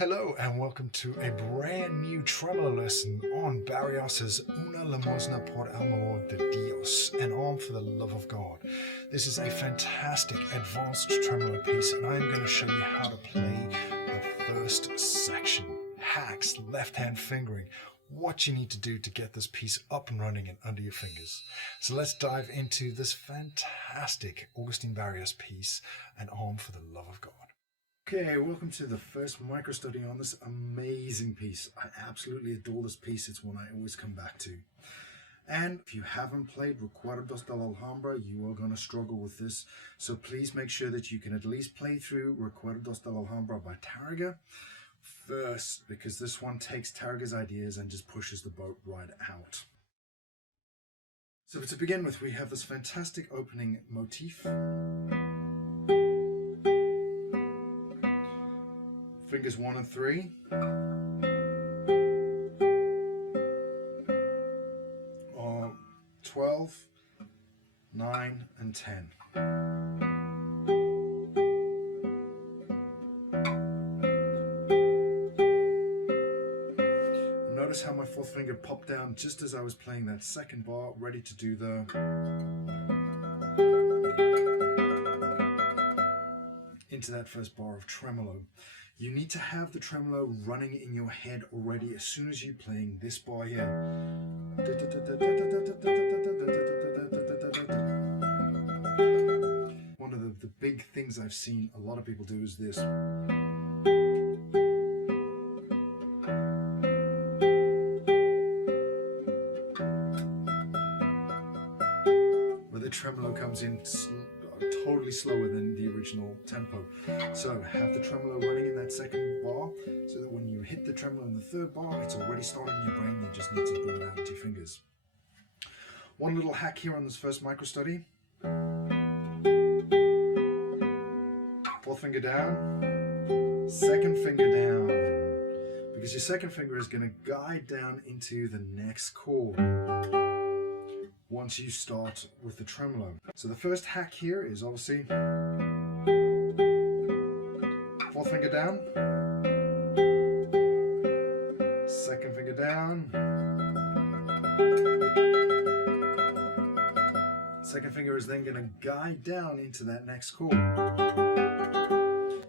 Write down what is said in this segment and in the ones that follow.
Hello and welcome to a brand new tremolo lesson on Barrios' Una Limosna por Amor de Dios, an arm for the love of God. This is a fantastic advanced tremolo piece, and I'm going to show you how to play the first section. Hacks, left hand fingering, what you need to do to get this piece up and running and under your fingers. So let's dive into this fantastic Agustin Barrios piece, an arm for the love of God. Okay, welcome to the first micro study on this amazing piece. I absolutely adore this piece. It's one I always come back to. And if you haven't played Recuerdos de la Alhambra, you are going to struggle with this. So please make sure that you can at least play through Recuerdos de la Alhambra by Tarrega first, because this one takes Tarrega's ideas and just pushes the boat right out. So to begin with, we have this fantastic opening motif. Fingers 1 and 3. Or 12, 9 and 10. And notice how my fourth finger popped down just as I was playing that second bar, ready to do the into that first bar of tremolo. You need to have the tremolo running in your head already as soon as you're playing this bar here. One of the big things I've seen a lot of people do is this. Where the tremolo comes in totally slower than the original tempo. So have the tremolo running in that second bar, so that when you hit the tremolo in the third bar, it's already starting in your brain. You just need to bring it out into your fingers. One little hack here on this first micro study. Fourth finger down, second finger down, because your second finger is going to guide down into the next chord once you start with the tremolo. So the first hack here is obviously fourth finger down, second finger down, second finger is then going to guide down into that next chord.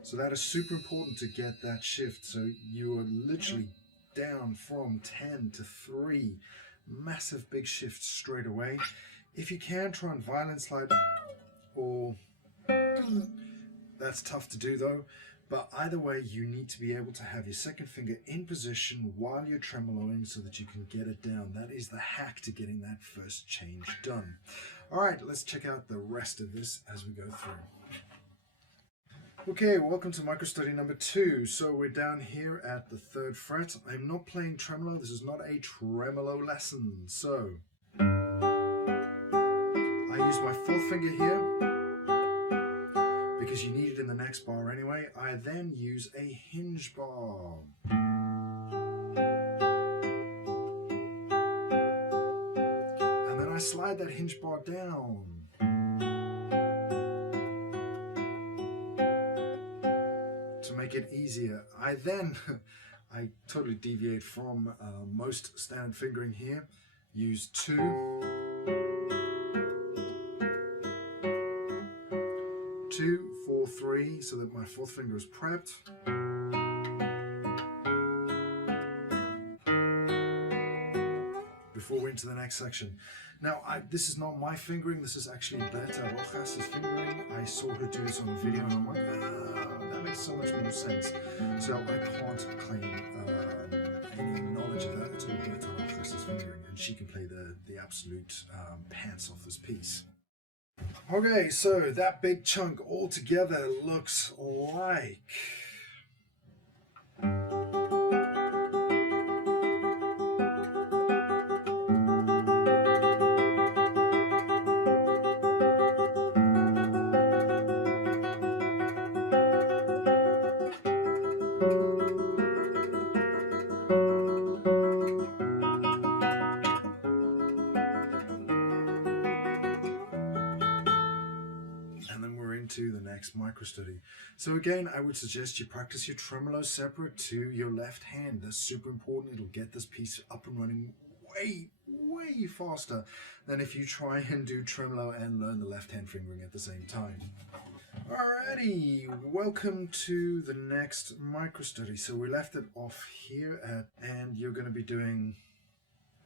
So that is super important to get that shift. So you are literally down from 10 to 3. Massive big shift straight away. If you can, try and violin slide, or that's tough to do though. But either way, you need to be able to have your second finger in position while you're tremoloing so that you can get it down. That is the hack to getting that first change done. All right, let's check out the rest of this as we go through. Okay, welcome to micro study number 2. So we're down here at the 3rd fret. I'm not playing tremolo. This is not a tremolo lesson. So I use my 4th finger here because you need it in the next bar anyway. I then use a hinge bar. And then I slide that hinge bar down. To make it easier, I totally deviate from most standard fingering here. Use 2, 2, 4, 3, so that my 4th finger is prepped. Before we're into the next section. Now, this is not my fingering, this is actually Berta Rojas' fingering. I saw her do this on a video and I'm like, that makes so much more sense. So I can't claim any knowledge of that. It's all Berta Rojas' fingering, and she can play the absolute pants off this piece. Okay, so that big chunk all together looks like... next micro study. So again, I would suggest you practice your tremolo separate to your left hand. That's super important. It'll get this piece up and running way faster than if you try and do tremolo and learn the left hand fingering at the same time. Alrighty, welcome to the next micro study. So we left it off here and you're going to be doing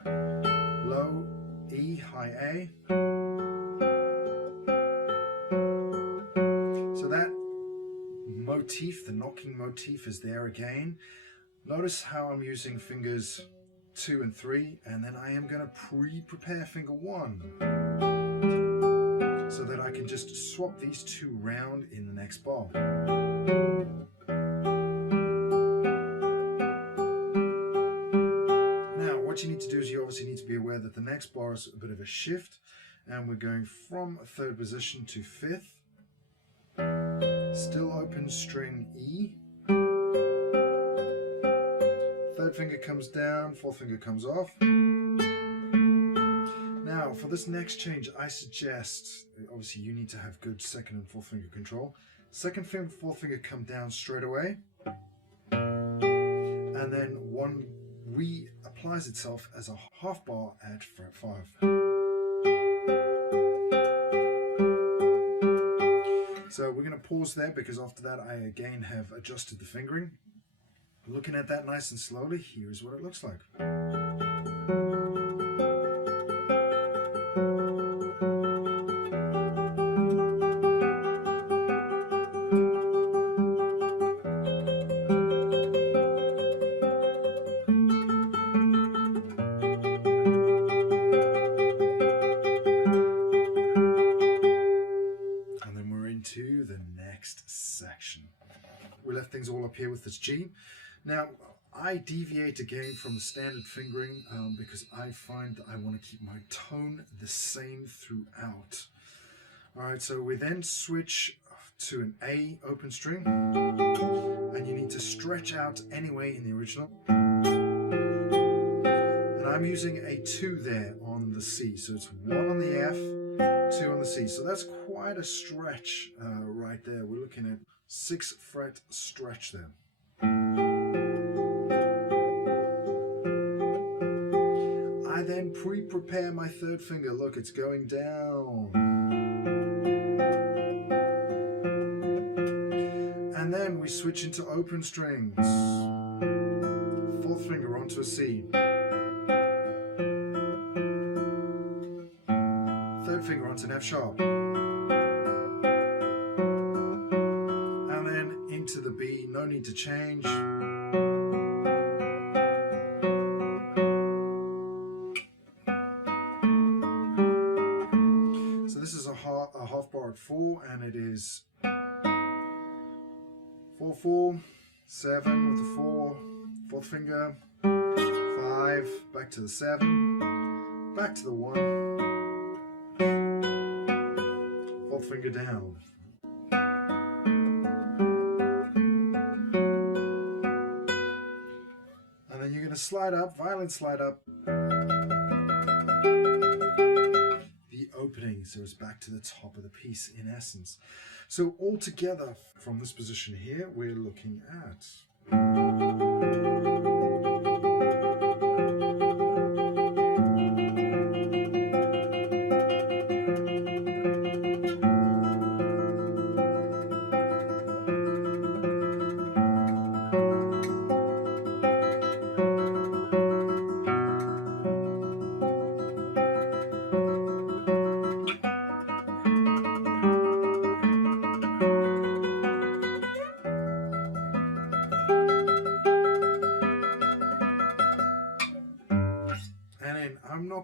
low E, high A. So that motif, the knocking motif, is there again. Notice how I'm using fingers 2 and 3, and then I am going to pre-prepare finger 1 so that I can just swap these two round in the next bar. Now what you need to do is you obviously need to be aware that the next bar is a bit of a shift, and we're going from 3rd position to 5th. Still open string E. 3rd finger comes down, 4th finger comes off. Now for this next change, I suggest, obviously you need to have good 2nd and 4th finger control. 2nd finger, 4th finger come down straight away. And then 1 reapplies itself as a half bar at fret 5. So we're going to pause there because after that I again have adjusted the fingering. Looking at that nice and slowly, here's what it looks like. And then we're into the next section. We left things all up here with this G. Now, I deviate again from the standard fingering because I find that I want to keep my tone the same throughout. Alright, so we then switch to an A open string, and you need to stretch out anyway in the original. And I'm using a 2 there on the C, so it's 1 on the F, 2 on the C. So that's quite a stretch right there. We're looking at 6 fret stretch there. I then pre-prepare my 3rd finger. Look, it's going down. And then we switch into open strings. 4th finger onto a C. 3rd finger onto an F sharp. And then into the B, no need to change. A half bar at 4, and it is 4, 4, 7 with the 4, 4th finger, 5, back to the 7, back to the 1, 4th finger down. And then you're going to slide up, violin slide up. Opening, so it's back to the top of the piece in essence. So all together from this position here, we're looking at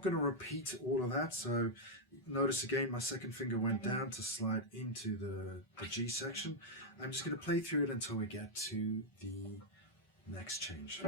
going to repeat all of that. So notice again my 2nd finger went down to slide into the G section. I'm just going to play through it until we get to the next change.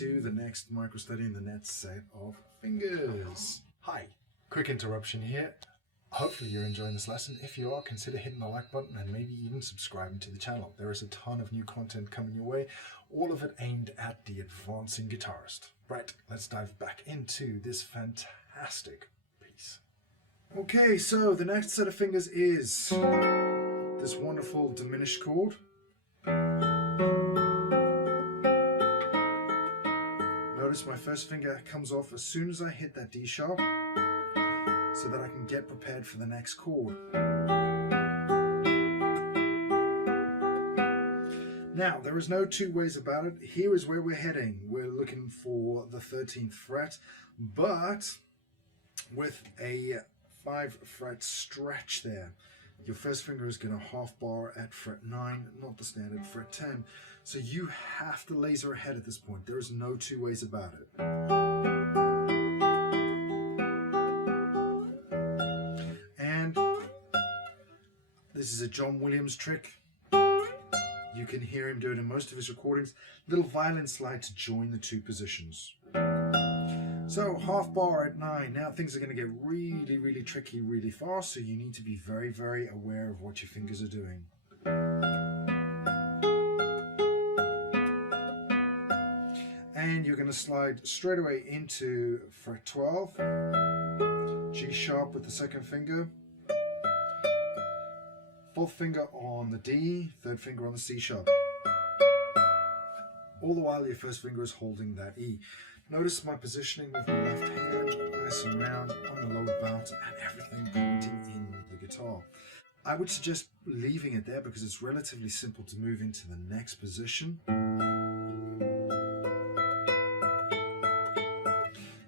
into the next micro-study in the next set of fingers. Hi, quick interruption here. Hopefully you're enjoying this lesson. If you are, consider hitting the like button and maybe even subscribing to the channel. There is a ton of new content coming your way, all of it aimed at the advancing guitarist. Right, let's dive back into this fantastic piece. Okay, so the next set of fingers is this wonderful diminished chord. Notice my first finger comes off as soon as I hit that D sharp, so that I can get prepared for the next chord. Now, there is no two ways about it. Here is where we're heading. We're looking for the 13th fret, but with a 5 fret stretch there. Your first finger is going to half bar at fret 9, not the standard fret 10. So you have to laser ahead at this point. There is no two ways about it. And this is a John Williams trick. You can hear him do it in most of his recordings. Little violin slide to join the two positions. So half bar at 9. Now things are going to get really, really tricky really fast. So you need to be very, very aware of what your fingers are doing. And you're going to slide straight away into fret 12. G sharp with the second finger. Fourth finger on the D, third finger on the C sharp. All the while your first finger is holding that E. Notice my positioning with my left hand, nice and round on the lower bout, and everything pointing in the guitar. I would suggest leaving it there because it's relatively simple to move into the next position.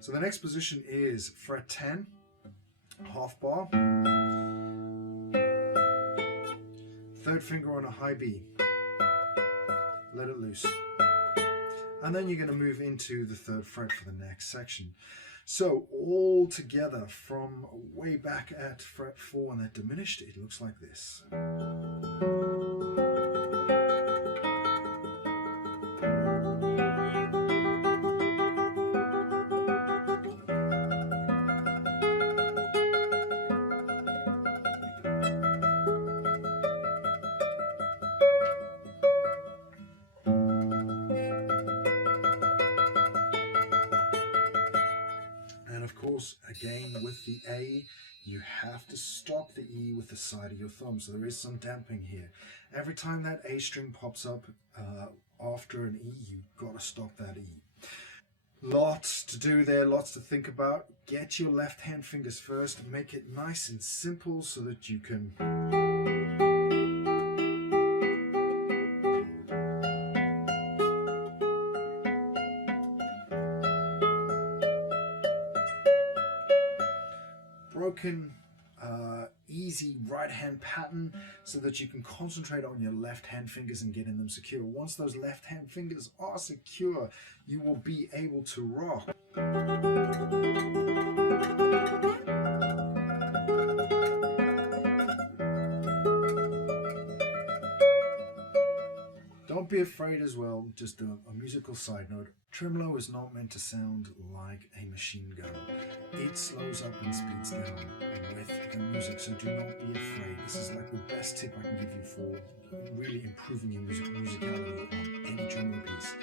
So the next position is fret 10, half bar. Third finger on a high B, let it loose. And then you're going to move into the 3rd fret for the next section. So all together from way back at fret 4 and that diminished, it looks like this. Again, with the A, you have to stop the E with the side of your thumb, so there is some damping here. Every time that A string pops up after an E, you've got to stop that E. Lots to do there, lots to think about. Get your left hand fingers first, make it nice and simple so that you can broken, easy right hand pattern so that you can concentrate on your left hand fingers and getting them secure. Once those left hand fingers are secure, you will be able to rock. Don't be afraid as well, just a musical side note. Tremolo is not meant to sound like a machine gun. It slows up and speeds down with the music, so do not be afraid. This is like the best tip I can give you for really improving your musicality on any tremolo piece.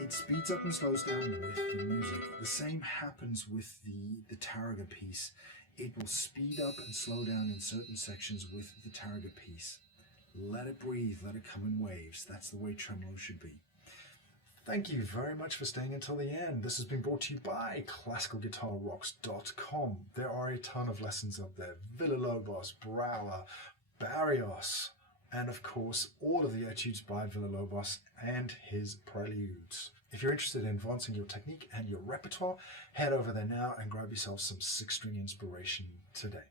It speeds up and slows down with the music. The same happens with the Tarrega piece. It will speed up and slow down in certain sections with the Tarrega piece. Let it breathe, let it come in waves. That's the way tremolo should be. Thank you very much for staying until the end. This has been brought to you by ClassicalGuitarRocks.com. There are a ton of lessons up there. Villa-Lobos, Brouwer, Barrios, and of course, all of the etudes by Villa-Lobos and his preludes. If you're interested in advancing your technique and your repertoire, head over there now and grab yourself some 6-string inspiration today.